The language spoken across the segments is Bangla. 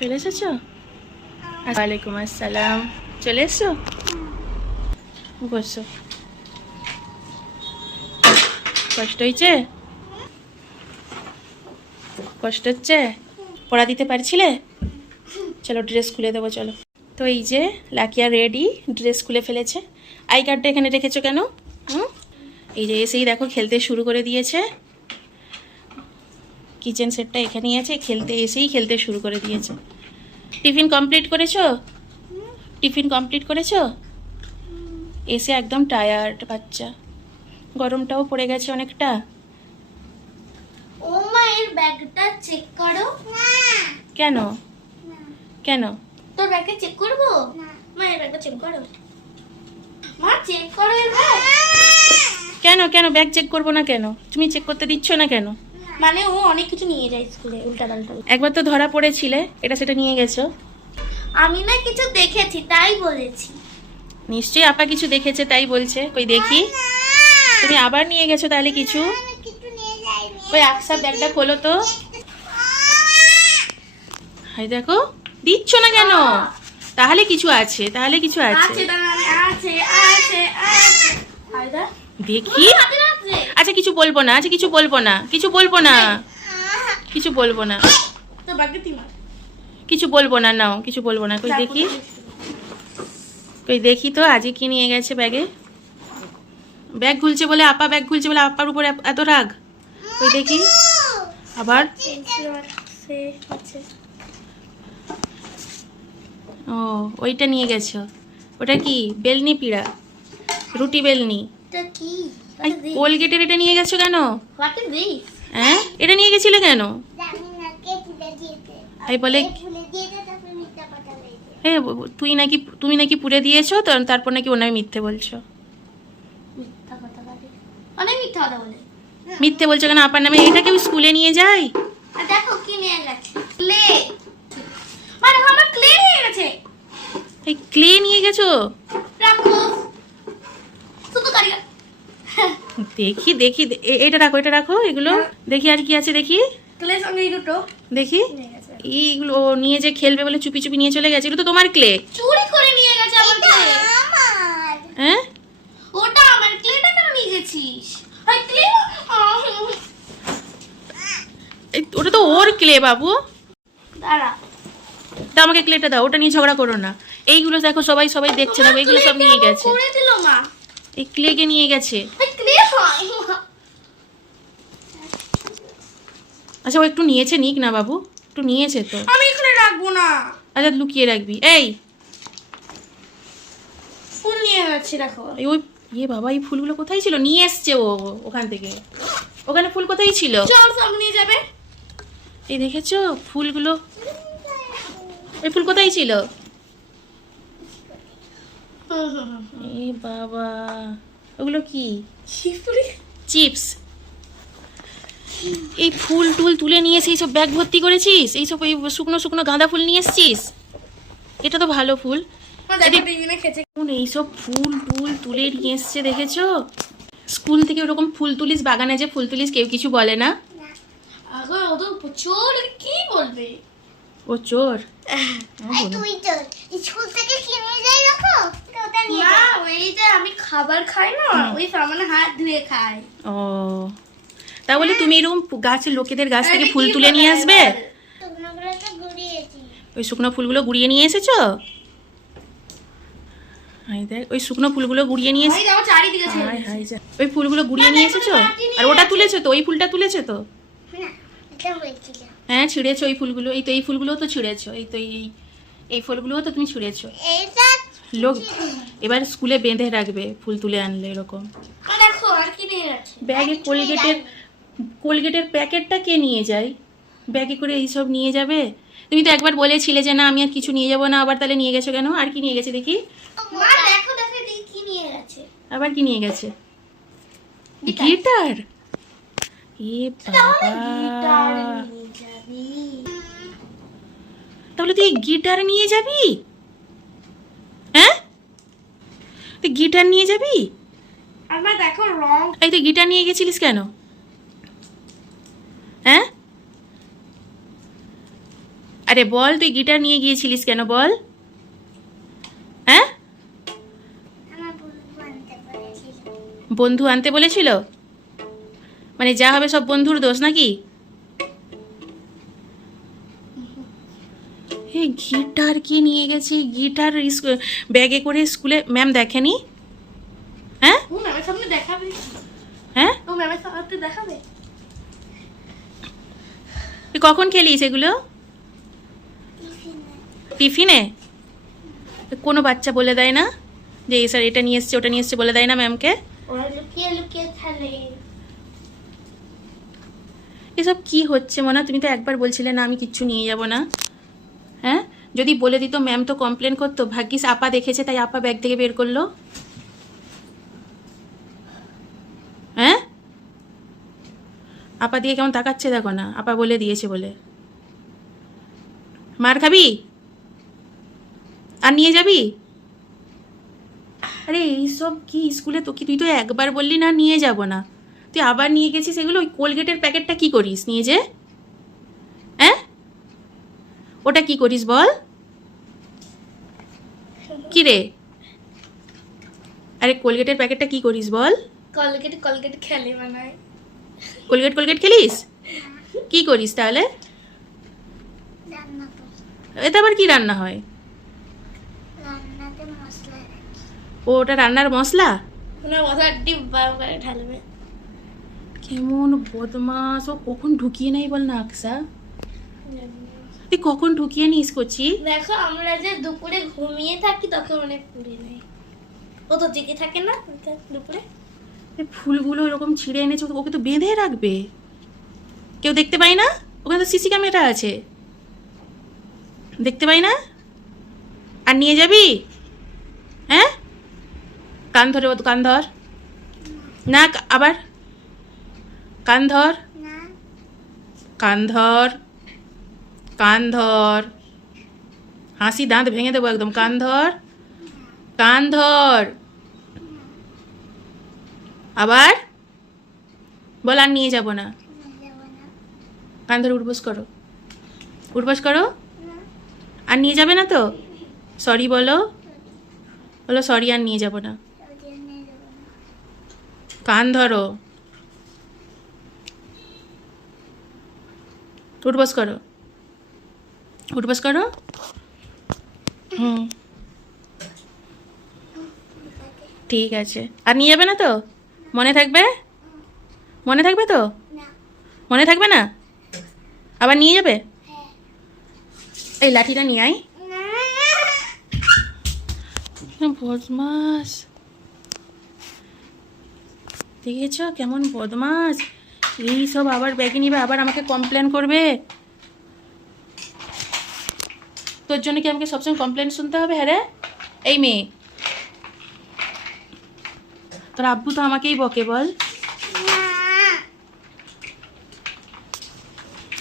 চলে এসেছো? ওয়ালাইকুম আসসালাম। চলে এসছো? বসো। কষ্ট হয়েছে? কষ্ট হচ্ছে? পড়া দিতে পারছিলে? চলো ড্রেস খুলে দেবো, চলো। তো এই যে লাকিয়া রেডি, ড্রেস খুলে ফেলেছে। আই কার্ডটা এখানে রেখেছো কেন? এই যে এসেই দেখো খেলতে শুরু করে দিয়েছে। কিচেন সেটটা এখানেই আছে, খেলতে শুরু করে দিয়েছে। টিফিন কমপ্লিট করেছো? টিফিন কমপ্লিট করেছো? এসে একদম টায়ার্ড বাচ্চা, গরমটাও পড়ে গেছে অনেকটা। ও মা, এর ব্যাগটা চেক করো না। কেন? কেন? তোর ব্যাগটা চেক করব না। মা, এর ব্যাগটা চেক করো। মা, চেক করো এর ব্যাগ। কেন কেন ব্যাগ চেক করবো না কেন? তুমি চেক করতে দিচ্ছ না কেন? মানে ও অনেক কিছু নিয়ে যায় স্কুলে, উল্টাপাল্টা। একবার তো ধরা পড়েছিলে, এটা সেটা নিয়ে গেছো। আমি না কিছু দেখেছি তাই বলেছি। নিশ্চয়ই আপা কিছু দেখেছে তাই বলছে। কই দেখি, তুমি আবার নিয়ে গেছো তাহলে কিছু। ওই আকসা ব্যাগটা খোলো তো। হাই দেখো, দিচ্ছ না কেন? তাহলে কিছু আছে, তাহলে কিছু আছে। আছে দাঁড়ানে, আছে আছে আছে। আইদা দেখি। হাতে আছে। আচ্ছা কিছু বলবো না, আচ্ছা কিছু বলবো না, কিছু বলবো না, কিছু বলবো না, তো ব্যাগটা তিমা। কিছু বলবো না, নাও কিছু বলবো না। কই দেখি, কই দেখি তো আজকে কি নিয়ে গেছে ব্যাগে। ব্যাগ খুলছে বলে, আপা ব্যাগ খুলছে বলে আপার উপরে এত রাগ। কই দেখি আবার। ও ওইটা নিয়ে গেছো। ওটা কি? বেলনি পিড়া, রুটি বেলনি। এটা কি? কোলগেটের এটা নিয়ে গেছো কেন? What is this? হ্যাঁ এটা নিয়ে গেছিলে কেন? জানি না, কে তুলে দিয়েছে। ভাই বলে তুলে দিয়েছে, তারপর মিথ্যা কথা বলেছে। হ্যাঁ তুমি নাকি পুড়ে দিয়েছো, তো তারপর নাকি ওনার মিথ্যে বলছো। মিথ্যা কথা বলে, অনেক মিথ্যা কথা বলে। মিথ্যে বলছো কেন আপার নামে? এটা কেউ স্কুলে নিয়ে যায়? আর দেখো কি নিয়ে গেছে, ক্লে। মানে আমার ক্লে নিয়ে গেছে। এই ক্লে নিয়ে গেছো? রাখো শুধু কারিগর। দেখি দেখি এটা রাখো, এটা রাখো, এগুলো দেখি আর কি আছে দেখি। ক্লে সঙ্গে এই দুটো দেখি নিয়ে গেছে। এইগুলো ও নিয়ে যে খেলবে বলে চুপি চুপি নিয়ে চলে গেছে। এগুলো তো তোমার ক্লে। চুরি করে নিয়ে গেছে আমার ক্লে। হ্যাঁ ওটা আমার ক্লেটা কেন নিয়ে গেছিস? আর ক্লে ওটা তো ওর ক্লে বাবু। দাঁড়া, তা আমাকে ক্লেটা দাও, ওটা নিয়ে ঝগড়া করো না। এইগুলো দেখো সবাই সবাই দেখছে না, এইগুলো সব নিয়ে গেছে। করে দিল মা। এই ক্লেকে নিয়ে গেছে। ক্লে হয়। আচ্ছা ও একটু নিয়েছে, নিক না বাবু, একটু নিয়েছে তো। আমি এখানে রাখবো না। আচ্ছা লুকিয়ে রাখবি। এই ফুল নিয়ে গেছে, রাখো। ওই বাবা, এই ফুলগুলো কোথায় ছিল? নিয়ে এসছে ও ওখান থেকে। ওখানে ফুল কোথায় ছিল? চল সব নিয়ে যাবে। এই দেখেছো ফুলগুলো? ওই ফুল কোথায় ছিল? এ বাবা, ওগুলো কি? চিপস। এই ফুল টুল তুলে নিয়ে এসে এইসব ব্যাগ ভর্তি করেছিস? এইসব এই শুকনো শুকনো গাঁদা ফুল নিয়ে এসছিস? এটা তো ভালো ফুল। এইসব ফুল টুল তুলে নিয়ে এসছে দেখেছো? স্কুল থেকে ওরকম ফুল তুলিস, বাগানে যে ফুল তুলিস, কেউ কিছু বলে না? এখন ও তো চোর, কি বলবে? ও চোর? তুই চোর, স্কুল থেকে কিনে যাই রাখো ওটা নিয়ে না। ওই যে আমি খাবার খাই না, ওই সামানে হাত ধুয়ে খাই। ও তা বলে তুমি এরকম গাছের লোকেদের গাছ থেকে ফুল তুলে নিয়ে আসবে? ওই শুকনো ফুলগুলো গুড়িয়ে নিয়ে এসেছো? দেখ ওই শুকনো ফুলগুলো গুড়িয়ে নিয়ে এসে, ওই ফুলগুলো গুড়িয়ে নিয়ে এসেছো? আর ওটা তুলেছো তো? ওই ফুলটা তুলেছো তো? হ্যাঁ ছিঁড়েছো ওই ফুলগুলো। এই তো এই ফুলগুলো তো ছিঁড়েছো। এই তো এই ফুলগুলোও তো তুমি ছিঁড়েছো। লোক এবার স্কুলে বেঁধে রাখবে ফুল তুলে আনলে এরকম। ব্যাগে কোলগেটের প্যাকেটটা কে নিয়ে যায়? ব্যাগে করে এইসব নিয়ে যাবে? তুমি তো একবার বলেছিলে যে না আমি আর কিছু নিয়ে যাবো না, আবার তাহলে নিয়ে গেছো কেন? আর কি নিয়ে গেছে দেখি? আবার কি নিয়ে গেছে? গিটার? এ বাবা, তাহলে তুই গিটার নিয়ে যাবি? হ্যাঁ তুই গিটার নিয়ে যাবি? দেখো রং। এই তুই গিটার নিয়ে গেছিলিস কেন? হ্যাঁ আরে বল, তুই গিটার নিয়ে গিয়েছিলিস কেন বল? হ্যাঁ, আমার বন্ধু আনতে বলেছিল। বন্ধু আনতে বলেছিল? মানে যা হবে সব বন্ধুর দোষ নাকি? এই গিটার কি নিয়ে গেছে? গিটার ব্যাগে করে স্কুলে ম্যাম দেখেনি? হ্যাঁ ও ম্যামের সামনে দেখাবে? হ্যাঁ, ও ম্যামের সামনে দেখাবে? তুই কখন খেলিস এগুলো? টিফিনে? কোনো বাচ্চা বলে দেয় না যে এই স্যার এটা নিয়ে এসছে ওটা নিয়ে এসছে, বলে দেয় না ম্যামকে? ওরা লুকিয়ে লুকিয়ে খেলে। এসব কি হচ্ছে মনা? তুমি তো একবার বলছিলে না আমি কিচ্ছু নিয়ে যাব না। হ্যাঁ, যদি বলে দিত ম্যাম তো কমপ্লেন করতো। ভাগ্যিস আপা দেখেছে তাই আপা ব্যাগ থেকে বের করলো। হ্যাঁ, আপা দিয়ে কেমন তাকাচ্ছে দেখো না, আপা বলে দিয়েছে বলে। মার খাবি? আর নিয়ে যাবি? আরে এইসব কি স্কুলে? তো কি তুই তো একবার বললি না নিয়ে যাব না, তুই আবার নিয়ে গেছিস এগুলো। ওই কোলগেটের প্যাকেটটা কি করিস নিয়ে যে? হ্যাঁ, ওটা কি করিস বল? কি রে? আরে কোলগেটের প্যাকেটটা কি করিস বল? কলগেট কলগেট খেলে বানায়। কোলগেট কোলগেট খেলিস? কি করিস তাহলে? রান্না তো, এতে আবার কি রান্না হয়? রান্নাতে মশলা রাখি। ও ওটা রান্নার মশলা? ওনার মশলা ডিব্বা করে ঢালবে। কেমন বদমাস! ও কখন ঢুকিয়ে নাই বল না আকসা? তুই কখন ঢুকিয়ে নিস কচি? দেখো আমরা যে দুপুরে ঘুমিয়ে থাকি তখন অনেক পুড়ে নেই। ও তো জেগে থাকে না দুপুরে। এই ফুলগুলো এরকম ছিঁড়ে এনেছে, ওকে তো বেঁধে রাখবে, কেউ দেখতে পায় না? ওখানে তো সিসি ক্যামেরা আছে, দেখতে পাই না? আর নিয়ে যাবি? হ্যাঁ, কান ধরে, ও তো কান ধর না, আবার কান ধর, না কান ধর, কান ধর, হাসি দাঁত ভেঙে দেবো একদম। কান ধর, কান ধর, আবার বল আর নিয়ে যাব না। কান ধরে উঠবোস করো, উঠবোস করো। আর নিয়ে যাবে না তো? সরি বলো, বলো সরি আর নিয়ে যাব না। কান ধরো, উঠবোস করো, উঠবোস করো। হুম, ঠিক আছে। আর নিয়ে যাবে না তো? মনে থাকবে? মনে থাকবে তো? না মনে থাকবে না? আবার নিয়ে যাবে? হ্যাঁ এই লাঠিটা নিয়ে আয়। না বদমাস, দেখেছ কেমন বদমাস? এই সব আবার ব্যাগে নিবে, আবার আমাকে কমপ্লেন করবে। তোর জন্য কি আমাকে সবসময় কমপ্লেন শুনতে হবে? হ্যাঁ রে, এই মেয়ে, তোর আব্বু তো আমাকেই বকে বল।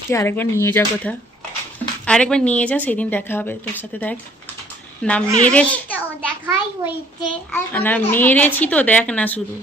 তুই আরেকবার নিয়ে যা কোথা, আরেকবার নিয়ে যা, সেদিন দেখা হবে তোর সাথে। দেখ না মেরেছি, তো দেখাই হয়েছে। না মেরেছি তো, দেখ না শুধু।